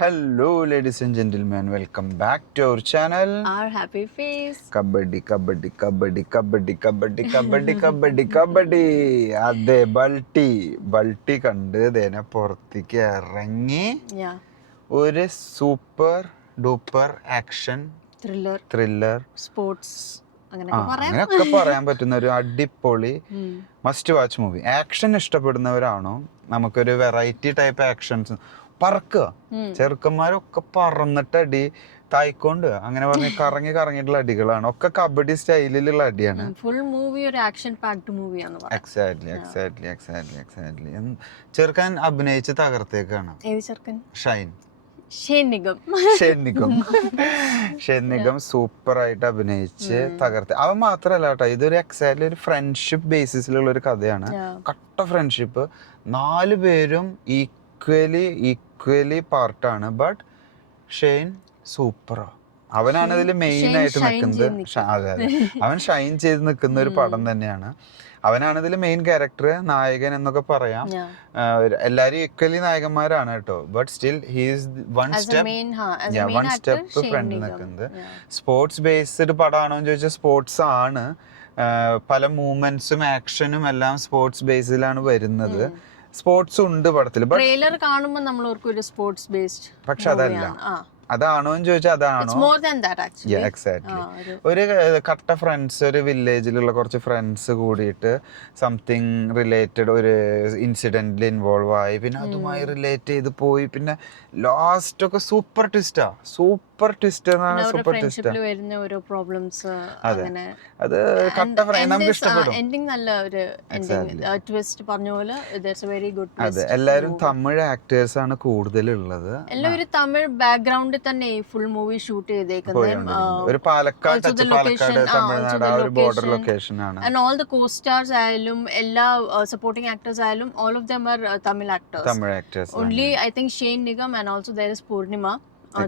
Hello, ladies and gentlemen. Welcome back to our channel. Our happy face. Kabaddi, kabaddi, kabaddi, kabaddi, kabaddi, kabaddi, kabaddi, kabaddi. അതെ ബൾട്ടി കണ്ട് ഇതിനെ പുറത്തേക്ക് ഇറങ്ങി Yeah. ഒരു super duper action thriller sports അങ്ങനെയൊക്കെ പറയാൻ പറ്റുന്ന ഒരു അടിപൊളി മസ്റ്റ് വാച്ച് മൂവി. ആക്ഷൻ ഇഷ്ടപ്പെടുന്നവരാണോ, നമുക്കൊരു വെറൈറ്റി ടൈപ്പ് ആക്ഷൻസ്, പറക്കുക ചെറുക്കന്മാരൊക്കെ പറന്നിട്ട് അടി തായ്ക്കൊണ്ട് അങ്ങനെ പറഞ്ഞ് കറങ്ങിയിട്ടുള്ള അടികളാണ്, ഒക്കെ കബഡി സ്റ്റൈലിലുള്ള അടിയാണ്. ഫുൾ മൂവി ഒരു ആക്ഷൻ പാക്ഡ് മൂവിയാണ്. എക്സാക്ട്ലി. ചെറുക്കൻ അഭിനയിച്ച് തകർത്തേക്കാണ്. ഏത് ചെറുക്കൻ? ഷെയ്ൻ നിഗം സൂപ്പർ ആയിട്ട് അഭിനയിച്ച് തകർത്ത്. അവൻ മാത്രല്ല കേട്ടോ, ഇതൊരു എക്സാക്ട്ലി ഒരു ഫ്രണ്ട്ഷിപ്പ് ബേസിസിലുള്ള ഒരു കഥയാണ്. കട്ട ഫ്രണ്ട്ഷിപ്പ്, 4 പേരും ഈക്വലി പാർട്ടാണ്. ബട്ട് ഷെയ്ൻ സൂപ്പറാ, അവനാണ് ഇതിൽ മെയിൻ ആയിട്ട് നിൽക്കുന്നത്. അതെ, അവൻ ഷൈൻ ചെയ്ത് നിൽക്കുന്ന ഒരു പടം തന്നെയാണ്. അവനാണ് ഇതിൽ മെയിൻ ക്യാരക്ടർ, നായകൻ എന്നൊക്കെ പറയാം. എല്ലാരും ഈക്വലി നായകന്മാരാണ് കേട്ടോ. But still he's one step ഫ്രണ്ടിൽ നിൽക്കുന്നത്. സ്പോർട്സ് ബേസ്ഡ് പടമാണോ എന്ന് ചോദിച്ചാൽ സ്പോർട്സ് ആണ്. പല മൂവ്മെന്റ്സും ആക്ഷനും എല്ലാം സ്പോർട്സ് ബേസിലാണ് വരുന്നത്. സ്പോർട്സ് ഉണ്ട് പടത്തിൽ. ട്രെയിലർ കാണുമ്പോൾ നമ്മൾ ഒരു സ്പോർട്സ് ബേസ്ഡ്, പക്ഷെ അതല്ല. അതാണോ എന്ന് ചോദിച്ചാൽ അതാണോ? എക്സാക്ട്ലി. ഒരു കട്ട ഫ്രണ്ട്സ്, ഒരു വില്ലേജിലുള്ള കുറച്ച് ഫ്രണ്ട്സ് കൂടിയിട്ട് സംതിങ് റിലേറ്റഡ് ഒരു ഇൻസിഡന്റിൽ ഇൻവോൾവ് ആയി, പിന്നെ അതുമായി റിലേറ്റ് ചെയ്ത് പോയി, പിന്നെ ലാസ്റ്റ് ഒക്കെ സൂപ്പർ ട്വിസ്റ്റ്. എന്നാണ് സൂപ്പർ ട്വിസ്റ്റ്. അതെ, അത് കട്ട ഫ്രണ്ട് നമുക്ക് ഇഷ്ടപ്പെടും. അതെ, എല്ലാവരും തമിഴ് ആക്ടേഴ്സ് ആണ് കൂടുതലുള്ളത്. എല്ലാവരും തമിഴ് ബാക്ക്ഗ്രൗണ്ട് തന്നെ ഫുൾ മൂവി ഷൂട്ട് ചെയ്തേക്കുന്നത്. ഒരു പാലക്കാട് തമിഴ്നാട് ആ ഒരു ബോർഡർ ലൊക്കേഷൻ ആണ്. ആൻഡ് ഓൾ ദ കോ-സ്റ്റാർസ് ആയാലും എല്ലാ സപ്പോർട്ടിംഗ് ആക്ടേഴ്സ് ആയാലും all of them are Tamil actors. Only I think Shane Nigam and also there is Purnima,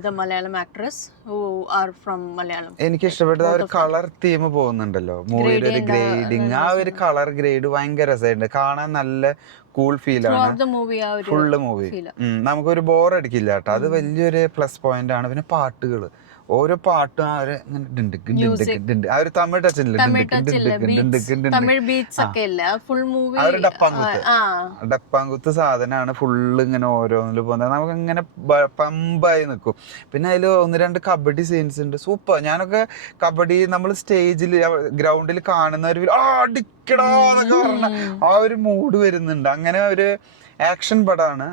the Malayalam actress who are from Malayalam. എനിക്ക് ഇഷ്ടപ്പെട്ടത് ആ ഒരു കളർ തീം പോകുന്നുണ്ടല്ലോ മൂവിയുടെ, ഒരു ഗ്രേഡിങ്. ആ ഒരു കളർ ഗ്രേഡ് ഭയങ്കര രസമായിട്ടുണ്ട് കാണാൻ. നല്ല കൂൾ ഫീൽ ആണ് ഫുള്ള് മൂവി. നമുക്കൊരു ബോർ അടിക്കില്ല കേട്ടോ, അത് വലിയൊരു പ്ലസ് പോയിന്റ് ആണ്. പിന്നെ പാട്ടുകള്, ഓരോ പാട്ടും ആ ഒരു ആ ഒരു തമിഴ് ടച്ചില്ല, ഡപ്പാങ്കുത്ത് സാധനമാണ് ഫുള്ള്. ഇങ്ങനെ ഓരോന്നില് പോകുന്നത് നമുക്ക് ഇങ്ങനെ പമ്പായി നിൽക്കും. പിന്നെ അതിൽ 1-2 കബഡി സീൻസ് ഉണ്ട്, സൂപ്പർ. ഞാനൊക്കെ കബഡി നമ്മൾ സ്റ്റേജിൽ ഗ്രൗണ്ടിൽ കാണുന്നവർ അടിക്കടാ എന്നൊക്കെ പറഞ്ഞ ആ ഒരു മൂഡ് വരുന്നുണ്ട്. അങ്ങനെ ഒരു ആക്ഷൻ പടമാണ്.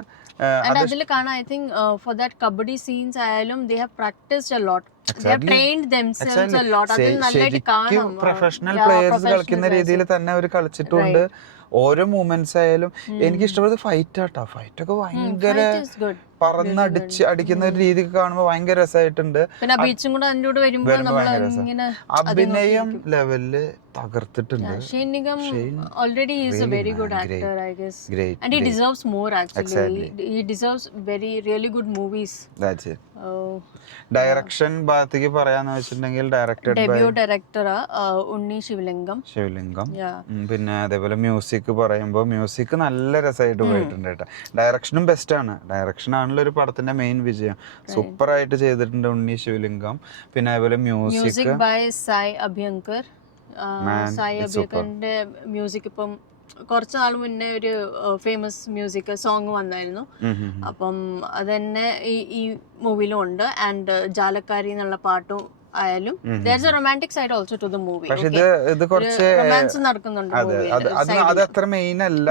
And adil kana I think for that kabaddi scenes ayalum they have practiced a lot. They have trained themselves a lot. adil nallait kaanam professional players കളിക്കുന്ന രീതിയിൽ തന്നെ അവർ കളിച്ചിട്ടുണ്ട്. ഓരോ മൂവ്മെന്റ്സ് ആയാലും എനിക്ക് ഇഷ്ടപ്പെട്ടത് ഫൈറ്റ് ആട്ടോ. ഫൈറ്റ് ഒക്കെ ഭയങ്കര അടിക്കുന്ന ഒരു രീതി കാണുമ്പോൾ ഭയങ്കര രസമായിട്ടുണ്ട്. അഭിനയം ലെവലില് തകർത്തിട്ടുണ്ട്. Shane Nigam already is a very good actor, I guess. Great. And he deserves more actually. Exactly. He deserves really good movies. That's it. Direction ഭാഗത്തേക്ക് പറയാന്ന് വെച്ചിട്ടുണ്ടെങ്കിൽ ഡെബ്യൂ ഡയറക്ടർ ഉണ്ണി ശിവലിംഗം. പിന്നെ അതേപോലെ മ്യൂസിക് പറയുമ്പോൾ മ്യൂസിക് നല്ല രസമായിട്ട് പോയിട്ടുണ്ട് കേട്ടോ. ഡയറക്ഷനും ബെസ്റ്റ് ആണ്. ഡയറക്ഷൻ ആണല്ലോ ഒരു പടത്തിന്റെ മെയിൻ വിജയം. സൂപ്പർ ആയിട്ട് ചെയ്തിട്ടുണ്ട് ഉണ്ണി ശിവലിംഗം. പിന്നെ അതേപോലെ മ്യൂസിക് ബൈ സായ് അഭ്യങ്കർ. സായ് അഭ്യങ്കറിന്റെ മ്യൂസിക് ഇപ്പം കുറച്ച് നാൾ മുന്നേ ഒരു ഫേമസ് മ്യൂസിക് സോങ് വന്നായിരുന്നു. അപ്പം അതന്നെ ഈ മൂവിയിലും ഉണ്ട്. ആൻഡ് ജാലക്കാരി എന്നുള്ള പാട്ടും ആയാലും there's a romantic side also to the movie. പക്ഷേ ഇത് കുറച്ച് റൊമാൻസ് നടക്കുന്നുണ്ട്. അത് അത്ര മെയിൻ അല്ല,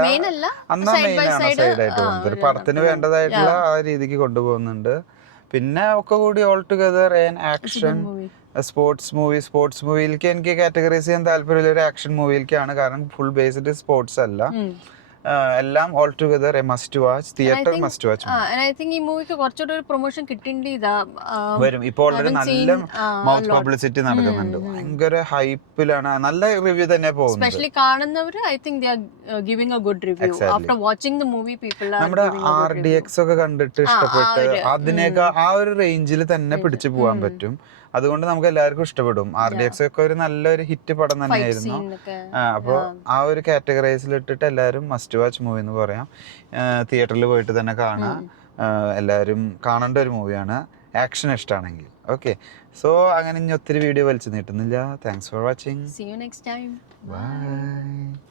അന്നാ മെയിൻ ആണ് സൈഡ് ആയിട്ട് പോകുന്നത്. ഒരു പടത്തിന് വേണ്ടതായിട്ടുള്ള ആ രീതിക്ക് കൊണ്ടുപോകുന്നുണ്ട്. പിന്നെ ഒക്കെ കൂടി ഓൾ ടുഗദർ ആക്ഷൻ സ്പോർട്സ് മൂവിയിലേക്ക് എനിക്ക് കാറ്റഗറൈസ് ചെയ്യാൻ താല്പര്യമുള്ള ഒരു ആക്ഷൻ മൂവിയിലേക്കാണ്. കാരണം ഫുൾ ബേസ്ഡ് സ്പോർട്സ് അല്ല, എല്ലാം all together A must watch, theatre must watch. I think ഈ മൂവിക്ക് കുറച്ചുകൂടി ഒരു പ്രൊമോഷൻ കിട്ടേണ്ടതാ വരും. ഇപ്പോൾ ഓൾറെഡി നല്ല മൗത്ത് പബ്ലിസിറ്റി നടക്കുന്നുണ്ട്, ഭയങ്കര ഹൈപ്പിലാണ്, നല്ല റിവ്യൂ തന്നെ പോകുന്നത്. സ്പെഷ്യലി കാണുന്നവര് I think they are giving a good review after watching the movie. People are നമ്മുടെ RDX ഒക്കെ കണ്ടിട്ട് ഇഷ്ടപ്പെട്ട് അതിനേക്കാൾ ആ ഒരു റേഞ്ചിൽ തന്നെ പിടിച്ചു പോകാൻ പറ്റും. അതുകൊണ്ട് നമുക്ക് എല്ലാവർക്കും ഇഷ്ടപ്പെടും. RDX ഒക്കെ ഒരു നല്ലൊരു ഹിറ്റ് പടം തന്നെയായിരുന്നു. അപ്പോൾ ആ ഒരു കാറ്റഗറൈസിൽ ഇട്ടിട്ട് എല്ലാവരും മസ്റ്റ് വാച്ച് മൂവി എന്ന് പറയാം. തിയേറ്ററിൽ പോയിട്ട് തന്നെ കാണാം. എല്ലാവരും കാണേണ്ട ഒരു മൂവിയാണ്, ആക്ഷൻ ഇഷ്ടമാണെങ്കിൽ. ഓക്കെ, സോ അങ്ങനെ ഇനി ഒത്തിരി വീഡിയോ വലിച്ചു നീട്ടുന്നില്ല. Thanks for watching. See you next time. By.